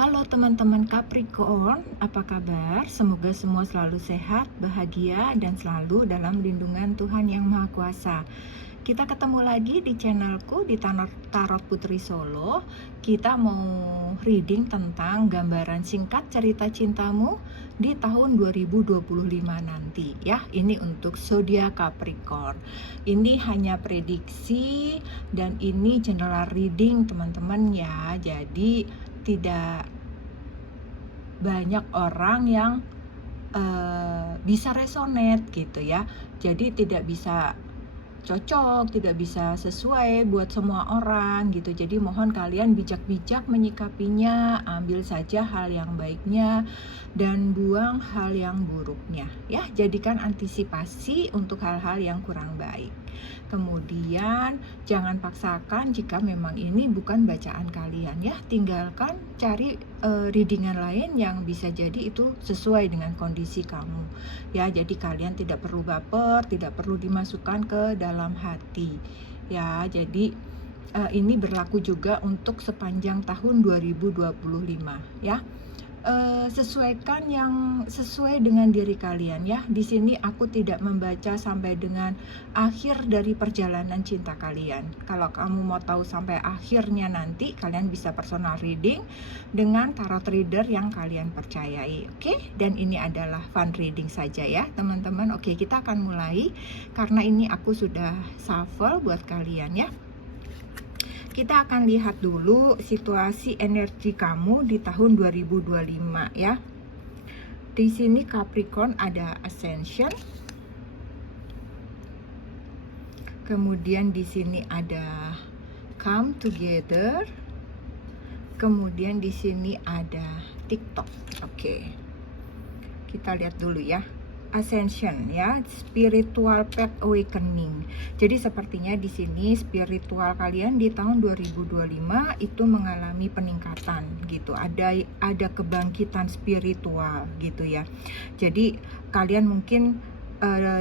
Halo teman-teman Capricorn, apa kabar? Semoga semua selalu sehat, bahagia, dan selalu dalam lindungan Tuhan Yang Maha Kuasa. Kita ketemu lagi di channelku di Tarot Putri Solo. Kita mau reading tentang gambaran singkat cerita cintamu di tahun 2025 nanti ya. Ini untuk zodiak Capricorn. Ini hanya prediksi dan ini general reading teman-teman ya. Jadi tidak banyak orang yang bisa resonate gitu ya. Jadi tidak bisa cocok, tidak bisa sesuai buat semua orang gitu. Jadi mohon kalian bijak-bijak menyikapinya, ambil saja hal yang baiknya dan buang hal yang buruknya ya. Jadikan antisipasi untuk hal-hal yang kurang baik. Kemudian jangan paksakan jika memang ini bukan bacaan kalian ya. Tinggalkan cari readingan lain yang bisa jadi itu sesuai dengan kondisi kamu ya. Jadi kalian tidak perlu baper, tidak perlu dimasukkan ke dalam hati ya. Jadi ini berlaku juga untuk sepanjang tahun 2025 ya. Sesuaikan yang sesuai dengan diri kalian ya. Di sini aku tidak membaca sampai dengan akhir dari perjalanan cinta kalian. Kalau kamu mau tahu sampai akhirnya nanti, kalian bisa personal reading dengan tarot reader yang kalian percayai. Oke? Dan ini adalah fun reading saja ya, teman-teman. Oke, kita akan mulai karena ini aku sudah shuffle buat kalian ya. Kita akan lihat dulu situasi energi kamu di tahun 2025 ya. Di sini Capricorn ada Ascension. Kemudian di sini ada Come Together. Kemudian di sini ada TikTok. Oke. Kita lihat dulu ya. Ascension ya, spiritual path awakening. Jadi sepertinya di sini spiritual kalian di tahun 2025 itu mengalami peningkatan gitu. Ada kebangkitan spiritual gitu ya. Jadi kalian mungkin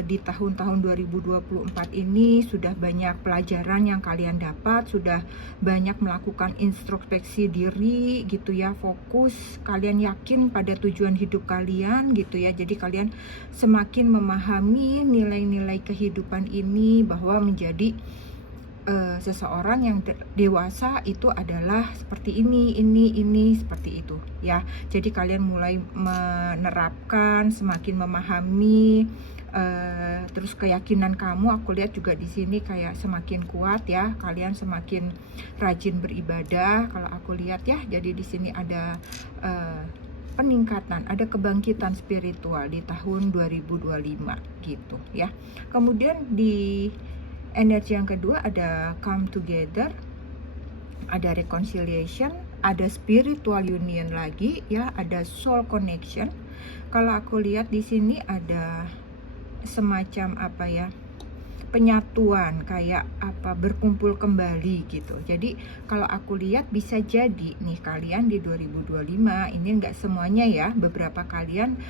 di tahun-tahun 2024 ini sudah banyak pelajaran yang kalian dapat, sudah banyak melakukan introspeksi diri gitu ya, fokus, kalian yakin pada tujuan hidup kalian gitu ya. Jadi kalian semakin memahami nilai-nilai kehidupan ini bahwa menjadi seseorang yang dewasa itu adalah seperti ini seperti itu ya. Jadi kalian mulai menerapkan, semakin memahami, terus keyakinan kamu aku lihat juga di sini kayak semakin kuat ya. Kalian semakin rajin beribadah kalau aku lihat ya. Jadi di sini ada peningkatan, ada kebangkitan spiritual di tahun 2025 gitu ya. Kemudian di energi yang kedua ada come together, ada reconciliation, ada spiritual union lagi ya, ada soul connection. Kalau aku lihat di sini ada semacam apa ya, penyatuan, kayak apa, berkumpul kembali gitu. Jadi kalau aku lihat bisa jadi nih kalian di 2025 ini enggak semuanya ya, beberapa kalian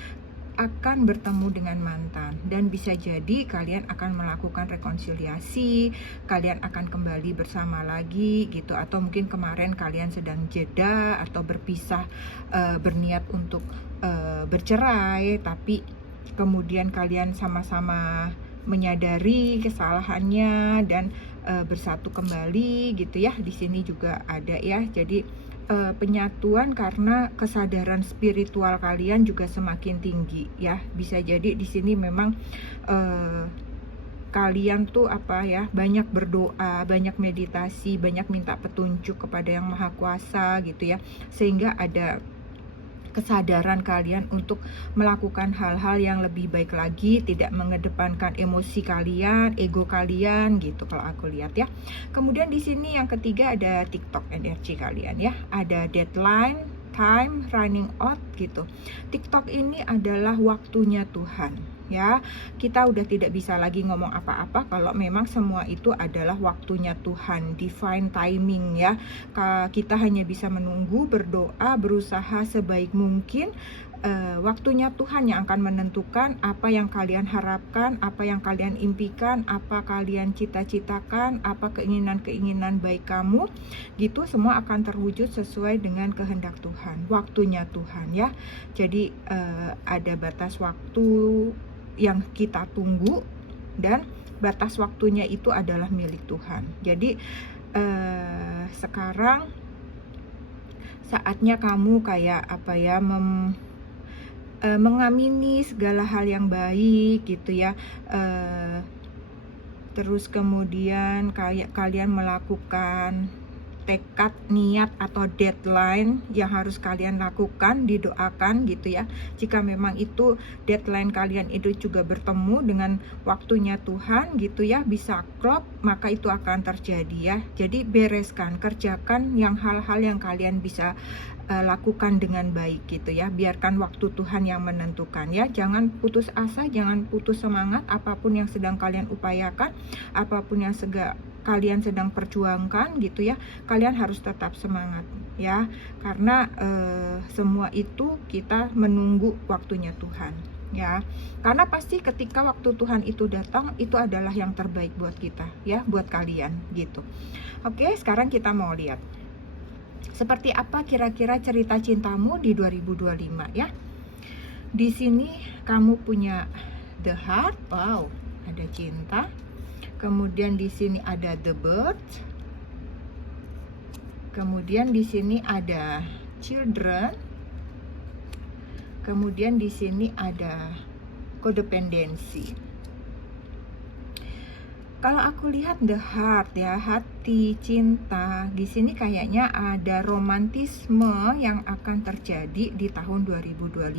akan bertemu dengan mantan dan bisa jadi kalian akan melakukan rekonsiliasi, kalian akan kembali bersama lagi gitu, atau mungkin kemarin kalian sedang jeda atau berpisah, berniat untuk bercerai, tapi kemudian kalian sama-sama menyadari kesalahannya dan bersatu kembali gitu ya. Di sini juga ada ya. Jadi penyatuan karena kesadaran spiritual kalian juga semakin tinggi ya. Bisa jadi di sini memang kalian tuh apa ya, banyak berdoa, banyak meditasi, banyak minta petunjuk kepada Yang Maha Kuasa gitu ya, sehingga ada kesadaran kalian untuk melakukan hal-hal yang lebih baik lagi, tidak mengedepankan emosi kalian, ego kalian gitu kalau aku lihat ya. Kemudian di sini yang ketiga ada TikTok energi kalian ya. Ada deadline, time running out gitu. TikTok ini adalah waktunya Tuhan ya. Kita udah tidak bisa lagi ngomong apa-apa kalau memang semua itu adalah waktunya Tuhan, divine timing ya. Kita hanya bisa menunggu, berdoa, berusaha sebaik mungkin. Waktunya Tuhan yang akan menentukan apa yang kalian harapkan, apa yang kalian impikan, apa kalian cita-citakan, apa keinginan-keinginan baik kamu, gitu semua akan terwujud sesuai dengan kehendak Tuhan, waktunya Tuhan ya. Jadi ada batas waktu yang kita tunggu dan batas waktunya itu adalah milik Tuhan. Jadi sekarang saatnya kamu kayak apa ya, mengamini segala hal yang baik gitu ya. Terus kemudian kayak kalian melakukan tekad, niat atau deadline yang harus kalian lakukan, didoakan gitu ya. Jika memang itu deadline kalian itu juga bertemu dengan waktunya Tuhan gitu ya, bisa klop, maka itu akan terjadi ya. Jadi bereskan, kerjakan yang hal-hal yang kalian bisa lakukan dengan baik gitu ya. Biarkan waktu Tuhan yang menentukan ya. Jangan putus asa, jangan putus semangat. Apapun yang sedang kalian upayakan, apapun yang kalian sedang perjuangkan gitu ya, kalian harus tetap semangat ya. Karena semua itu kita menunggu waktunya Tuhan ya. Karena pasti ketika waktu Tuhan itu datang, itu adalah yang terbaik buat kita ya, buat kalian gitu. Oke, sekarang kita mau lihat seperti apa kira-kira cerita cintamu di 2025 ya. Di sini kamu punya the heart, wow, ada cinta. Kemudian di sini ada the bird. Kemudian di sini ada children. Kemudian di sini ada codependency. Kalau aku lihat the heart ya, hati, cinta, di sini kayaknya ada romantisme yang akan terjadi di tahun 2025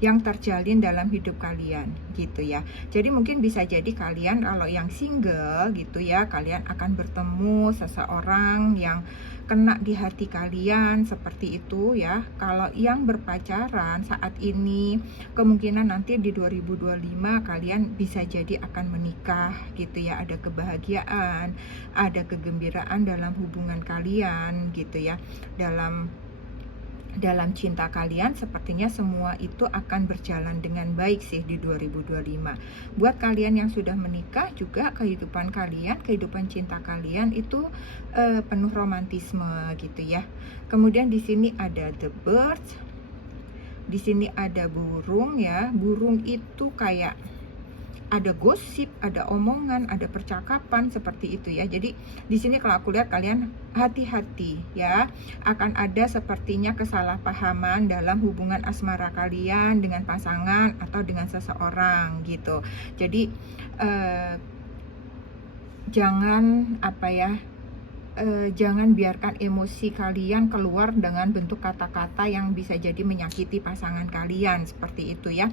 yang terjalin dalam hidup kalian gitu ya. Jadi mungkin bisa jadi kalian kalau yang single gitu ya, kalian akan bertemu seseorang yang kena di hati kalian seperti itu ya. Kalau yang berpacaran saat ini, kemungkinan nanti di 2025 kalian bisa jadi akan menikah gitu ya. Ada kebahagiaan, ada kegembiraan dalam hubungan kalian gitu ya. Dalam cinta kalian sepertinya semua itu akan berjalan dengan baik sih di 2025. Buat kalian yang sudah menikah juga, kehidupan kalian, kehidupan cinta kalian itu penuh romantisme gitu ya. Kemudian di sini ada the bird. Di sini ada burung ya. Burung itu kayak ada gosip, ada omongan, ada percakapan seperti itu ya. Jadi di sini kalau aku lihat kalian hati-hati ya. Akan ada sepertinya kesalahpahaman dalam hubungan asmara kalian dengan pasangan atau dengan seseorang gitu. Jadi jangan jangan biarkan emosi kalian keluar dengan bentuk kata-kata yang bisa jadi menyakiti pasangan kalian seperti itu ya.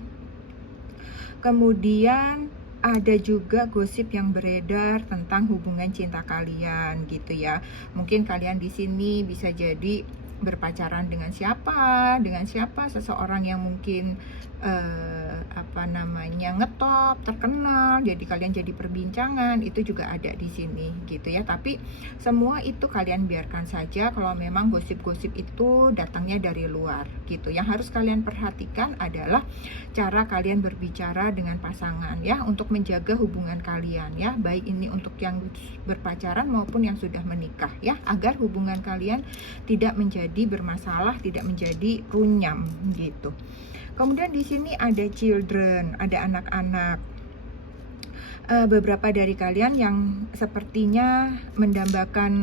Kemudian ada juga gosip yang beredar tentang hubungan cinta kalian gitu ya. Mungkin kalian di sini bisa jadi berpacaran dengan siapa seseorang yang mungkin ngetop, terkenal, jadi kalian jadi perbincangan, itu juga ada di sini gitu ya. Tapi semua itu kalian biarkan saja kalau memang gosip-gosip itu datangnya dari luar gitu. Yang harus kalian perhatikan adalah cara kalian berbicara dengan pasangan ya, untuk menjaga hubungan kalian ya, baik ini untuk yang berpacaran maupun yang sudah menikah ya, agar hubungan kalian tidak menjadi bermasalah, tidak menjadi runyam gitu. Kemudian di sini ada children, ada anak-anak. Beberapa dari kalian yang sepertinya mendambakan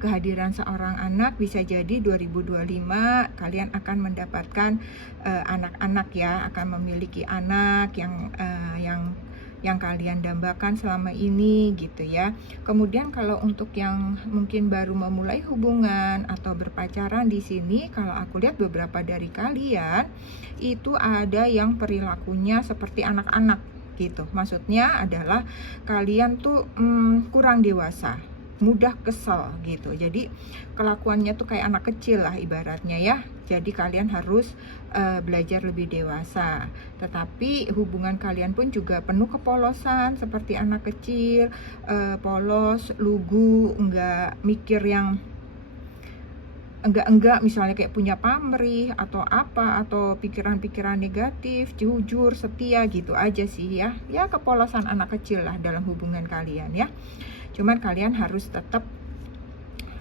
kehadiran seorang anak, bisa jadi 2025 kalian akan mendapatkan anak-anak ya, akan memiliki anak yang kalian dambakan selama ini gitu ya. Kemudian kalau untuk yang mungkin baru memulai hubungan atau berpacaran, di sini kalau aku lihat beberapa dari kalian itu ada yang perilakunya seperti anak-anak gitu. Maksudnya adalah kalian tuh kurang dewasa mudah kesel gitu. Jadi kelakuannya tuh kayak anak kecil lah ibaratnya ya. Jadi kalian harus belajar lebih dewasa. Tetapi hubungan kalian pun juga penuh kepolosan seperti anak kecil, polos, lugu, nggak mikir yang enggak misalnya kayak punya pamrih atau apa, atau pikiran-pikiran negatif, jujur, setia gitu aja sih ya. Ya kepolosan anak kecil lah dalam hubungan kalian ya. Cuman kalian harus tetap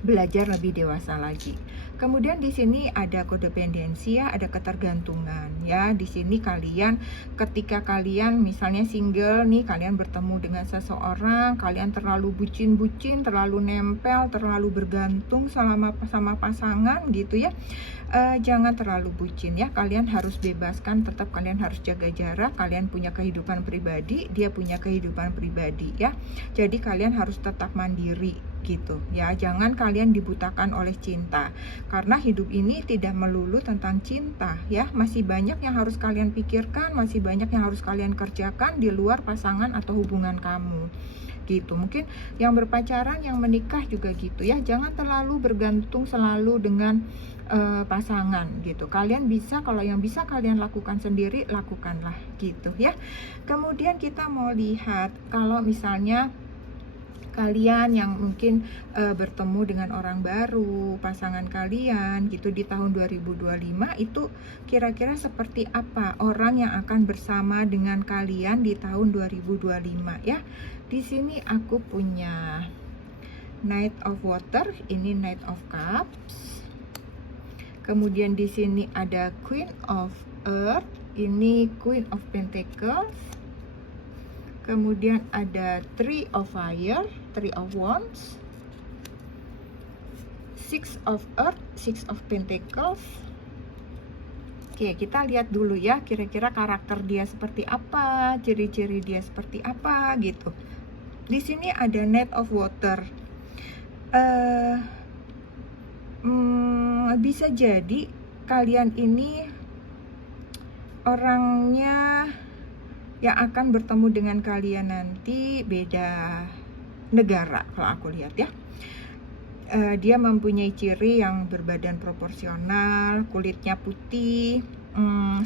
belajar lebih dewasa lagi. Kemudian di sini ada kodependensi ya, ada ketergantungan ya. Di sini kalian ketika kalian misalnya single nih, kalian bertemu dengan seseorang, kalian terlalu bucin-bucin, terlalu nempel, terlalu bergantung sama pasangan gitu ya. Jangan terlalu bucin ya. Kalian harus bebaskan, tetap kalian harus jaga jarak. Kalian punya kehidupan pribadi, dia punya kehidupan pribadi ya. Jadi kalian harus tetap mandiri gitu ya. Jangan kalian dibutakan oleh cinta, karena hidup ini tidak melulu tentang cinta ya. Masih banyak yang harus kalian pikirkan, masih banyak yang harus kalian kerjakan di luar pasangan atau hubungan kamu gitu. Mungkin yang berpacaran, yang menikah juga gitu ya. Jangan terlalu bergantung selalu dengan pasangan gitu. Kalian bisa, kalau yang bisa kalian lakukan sendiri, lakukanlah gitu ya. Kemudian kita mau lihat kalau misalnya kalian yang mungkin bertemu dengan orang baru, pasangan kalian gitu di tahun 2025, itu kira-kira seperti apa orang yang akan bersama dengan kalian di tahun 2025 ya. Di sini aku punya Knight of Water, ini Knight of Cups. Kemudian di sini ada Queen of Earth, ini Queen of Pentacles. Kemudian ada Three of Fire, Three of Wands, Six of Earth, Six of Pentacles. Oke, kita lihat dulu ya, kira-kira karakter dia seperti apa, ciri-ciri dia seperti apa gitu. Di sini ada Knight of Water. Bisa jadi kalian ini orangnya yang akan bertemu dengan kalian nanti beda negara kalau aku lihat ya. Dia mempunyai ciri yang berbadan proporsional, kulitnya putih,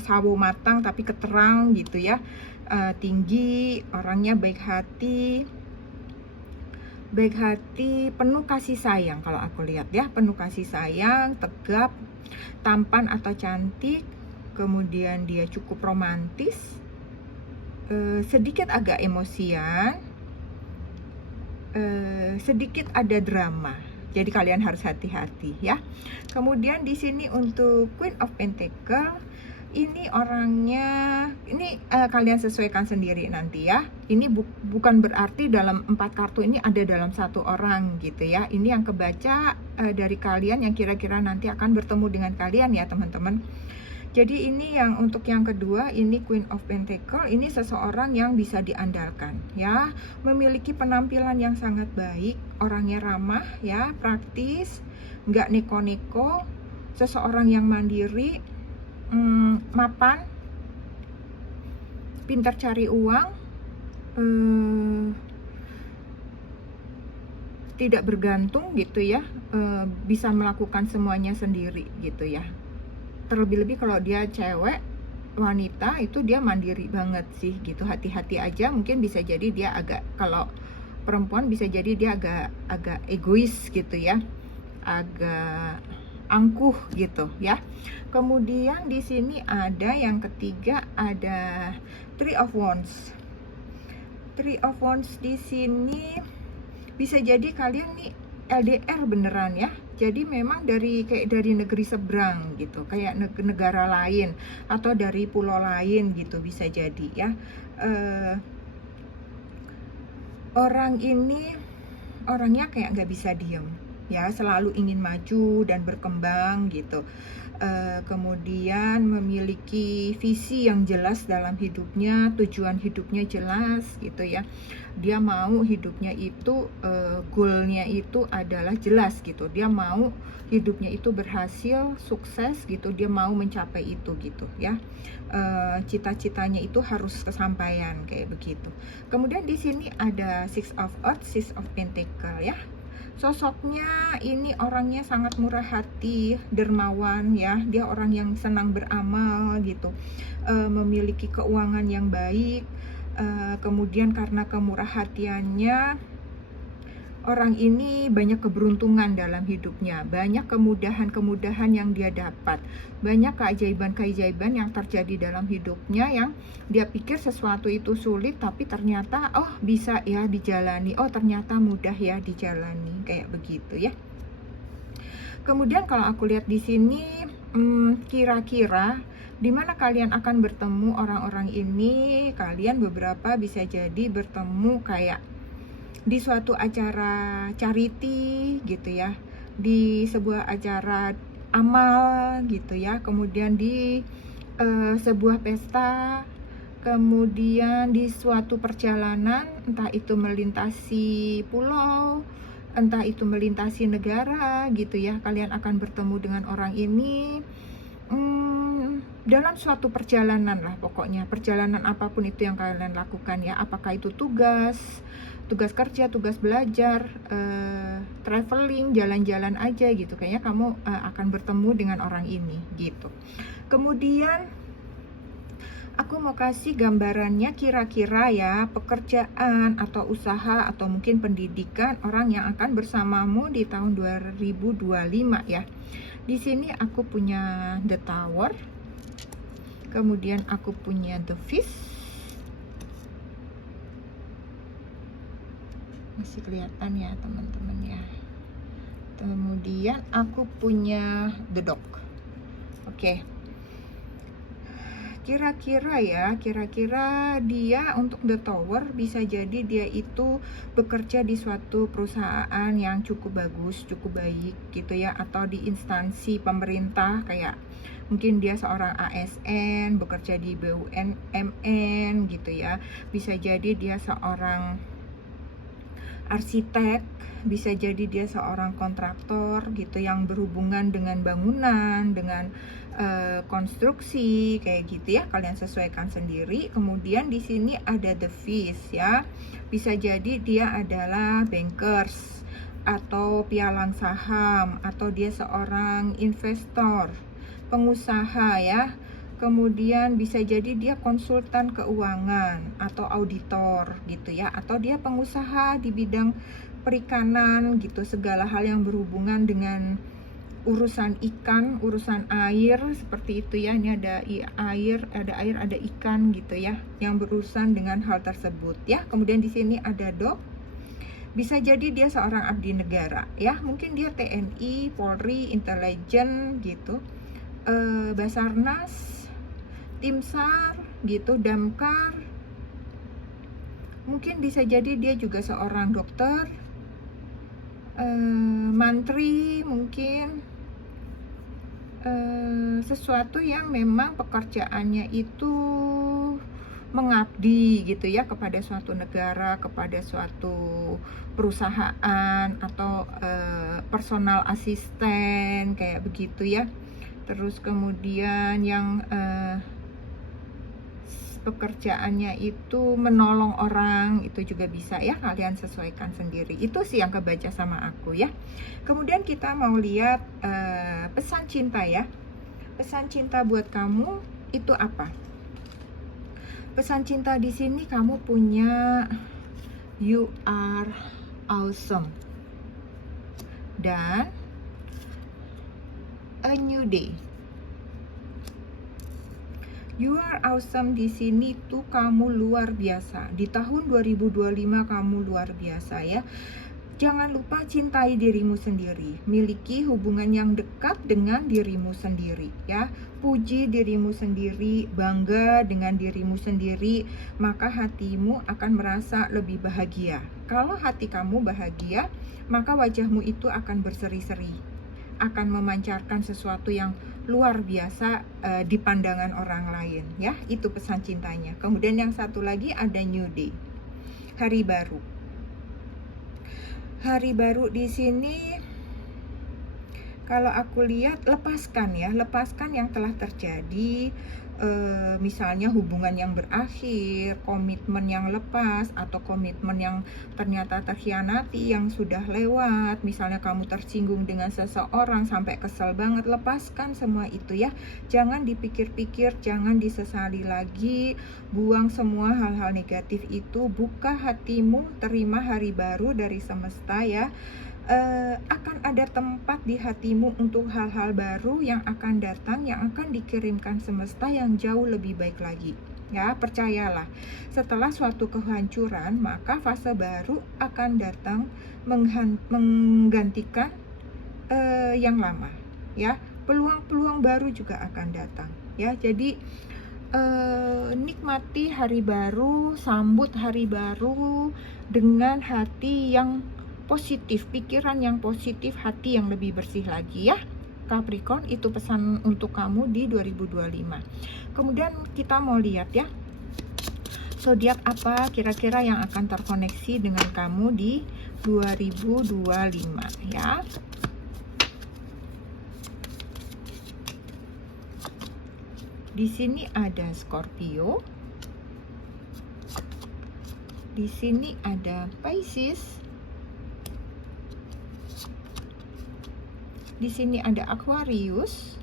sawo matang tapi keterang gitu ya, tinggi, orangnya baik hati, penuh kasih sayang kalau aku lihat ya, penuh kasih sayang, tegap, tampan atau cantik, kemudian dia cukup romantis, sedikit agak emosian, sedikit ada drama. Jadi kalian harus hati-hati ya. Kemudian di sini untuk Queen of Pentacles, ini orangnya, ini kalian sesuaikan sendiri nanti ya. Ini bukan berarti dalam 4 kartu ini ada dalam satu orang gitu ya. Ini yang kebaca dari kalian yang kira-kira nanti akan bertemu dengan kalian ya teman-teman. Jadi ini yang untuk yang kedua, ini Queen of Pentacles, ini seseorang yang bisa diandalkan ya, memiliki penampilan yang sangat baik, orangnya ramah ya, praktis, nggak neko-neko, seseorang yang mandiri, mapan, pintar cari uang, tidak bergantung gitu ya, bisa melakukan semuanya sendiri gitu ya. Terlebih-lebih kalau dia cewek, wanita, itu dia mandiri banget sih gitu. Hati-hati aja, mungkin bisa jadi dia agak, kalau perempuan bisa jadi dia agak egois gitu ya, agak angkuh gitu ya. Kemudian di sini ada yang ketiga, ada Three of Wands. Three of Wands di sini bisa jadi kalian nih LDR beneran ya. Jadi memang kayak dari negeri seberang gitu, kayak negara lain atau dari pulau lain gitu, bisa jadi ya. Orang ini orangnya kayak nggak bisa diem ya, selalu ingin maju dan berkembang gitu. Kemudian memiliki visi yang jelas dalam hidupnya, tujuan hidupnya jelas gitu ya. Dia mau hidupnya itu, goalnya itu adalah jelas gitu. Dia mau hidupnya itu berhasil, sukses gitu. Dia mau mencapai itu gitu ya. Cita-citanya itu harus kesampaian kayak begitu. Kemudian di sini ada Six of Earth, Six of Pentacles ya. Sosoknya ini orangnya sangat murah hati, dermawan ya. Dia orang yang senang beramal gitu, memiliki keuangan yang baik. Kemudian karena kemurah hatiannya, orang ini banyak keberuntungan dalam hidupnya, banyak kemudahan-kemudahan yang dia dapat, banyak keajaiban-keajaiban yang terjadi dalam hidupnya yang dia pikir sesuatu itu sulit, tapi ternyata oh bisa ya dijalani, oh ternyata mudah ya dijalani, kayak begitu ya. Kemudian kalau aku lihat di sini, kira-kira di mana kalian akan bertemu orang-orang ini? Kalian beberapa bisa jadi bertemu kayak di suatu acara charity gitu ya, di sebuah acara amal gitu ya, kemudian di sebuah pesta, kemudian di suatu perjalanan, entah itu melintasi pulau, entah itu melintasi negara gitu ya, kalian akan bertemu dengan orang ini dalam suatu perjalanan lah, pokoknya perjalanan apapun itu yang kalian lakukan ya, apakah itu tugas kerja, tugas belajar, traveling, jalan-jalan aja gitu, kayaknya kamu akan bertemu dengan orang ini gitu. Kemudian aku mau kasih gambarannya kira-kira ya, pekerjaan atau usaha atau mungkin pendidikan orang yang akan bersamamu di tahun 2025 ya. Di sini aku punya The Tower, kemudian aku punya The Fish. Masih kelihatan ya teman-teman ya. Kemudian aku punya The Dog. Oke. Kira-kira dia untuk The Tower bisa jadi dia itu bekerja di suatu perusahaan yang cukup bagus, cukup baik gitu ya, atau di instansi pemerintah kayak mungkin dia seorang ASN, bekerja di BUMN gitu ya. Bisa jadi dia seorang arsitek, bisa jadi dia seorang kontraktor gitu yang berhubungan dengan bangunan, dengan konstruksi kayak gitu ya, kalian sesuaikan sendiri. Kemudian di sini ada The Fish ya, bisa jadi dia adalah bankers atau pialang saham, atau dia seorang investor, pengusaha ya. Kemudian bisa jadi dia konsultan keuangan atau auditor gitu ya, atau dia pengusaha di bidang perikanan gitu, segala hal yang berhubungan dengan urusan ikan, urusan air seperti itu ya. Ini ada air, ada ikan gitu ya, yang berurusan dengan hal tersebut ya. Kemudian di sini ada Dog. Bisa jadi dia seorang abdi negara ya, mungkin dia TNI, Polri, intelijen gitu, Basarnas, tim SAR gitu, damkar. Mungkin bisa jadi dia juga seorang dokter, mantri mungkin, sesuatu yang memang pekerjaannya itu mengabdi gitu ya kepada suatu negara, kepada suatu perusahaan, atau personal asisten kayak begitu ya. Terus kemudian yang pekerjaannya itu menolong orang, itu juga bisa ya, kalian sesuaikan sendiri. Itu sih yang kebaca sama aku ya. Kemudian kita mau lihat pesan cinta ya. Pesan cinta buat kamu itu apa? Pesan cinta di sini kamu punya You Are Awesome dan A New Day. You are awesome di sini tuh kamu luar biasa. Di tahun 2025 kamu luar biasa ya. Jangan lupa cintai dirimu sendiri. Miliki hubungan yang dekat dengan dirimu sendiri ya. Puji dirimu sendiri, bangga dengan dirimu sendiri, maka hatimu akan merasa lebih bahagia. Kalau hati kamu bahagia, maka wajahmu itu akan berseri-seri, akan memancarkan sesuatu yang luar biasa di pandangan orang lain ya. Itu pesan cintanya. Kemudian yang satu lagi ada New Day, hari baru. Hari baru di sini Kalau aku lihat, lepaskan ya, lepaskan yang telah terjadi, misalnya hubungan yang berakhir, komitmen yang lepas, atau komitmen yang ternyata terkhianati, yang sudah lewat. Misalnya kamu tersinggung dengan seseorang sampai kesel banget, lepaskan semua itu ya. Jangan dipikir-pikir, jangan disesali lagi, buang semua hal-hal negatif itu, buka hatimu, terima hari baru dari semesta ya. Akan ada tempat di hatimu untuk hal-hal baru yang akan datang, yang akan dikirimkan semesta yang jauh lebih baik lagi. Ya, percayalah. Setelah suatu kehancuran, maka fase baru akan datang menggantikan yang lama. Ya, peluang-peluang baru juga akan datang. Ya, jadi nikmati hari baru, sambut hari baru dengan hati yang positif, pikiran yang positif, hati yang lebih bersih lagi ya. Capricorn, itu pesan untuk kamu di 2025. Kemudian kita mau lihat ya, zodiak apa kira-kira yang akan terkoneksi dengan kamu di 2025 ya. Di sini ada Scorpio. Di sini ada Pisces. Di sini ada Aquarius.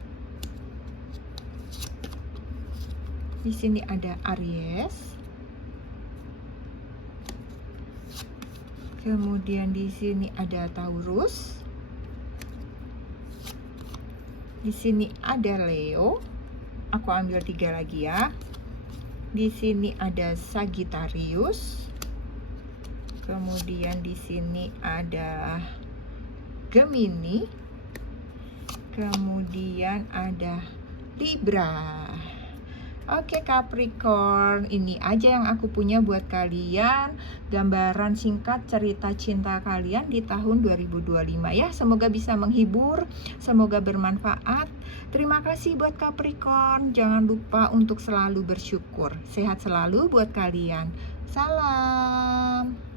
Di sini ada Aries. Kemudian di sini ada Taurus. Di sini ada Leo. Aku ambil 3 lagi ya. Di sini ada Sagittarius. Kemudian di sini ada Gemini. Kemudian ada Libra. Oke Capricorn, ini aja yang aku punya buat kalian, gambaran singkat cerita cinta kalian di tahun 2025 ya. Semoga bisa menghibur, semoga bermanfaat. Terima kasih buat Capricorn. Jangan lupa untuk selalu bersyukur. Sehat selalu buat kalian. Salam.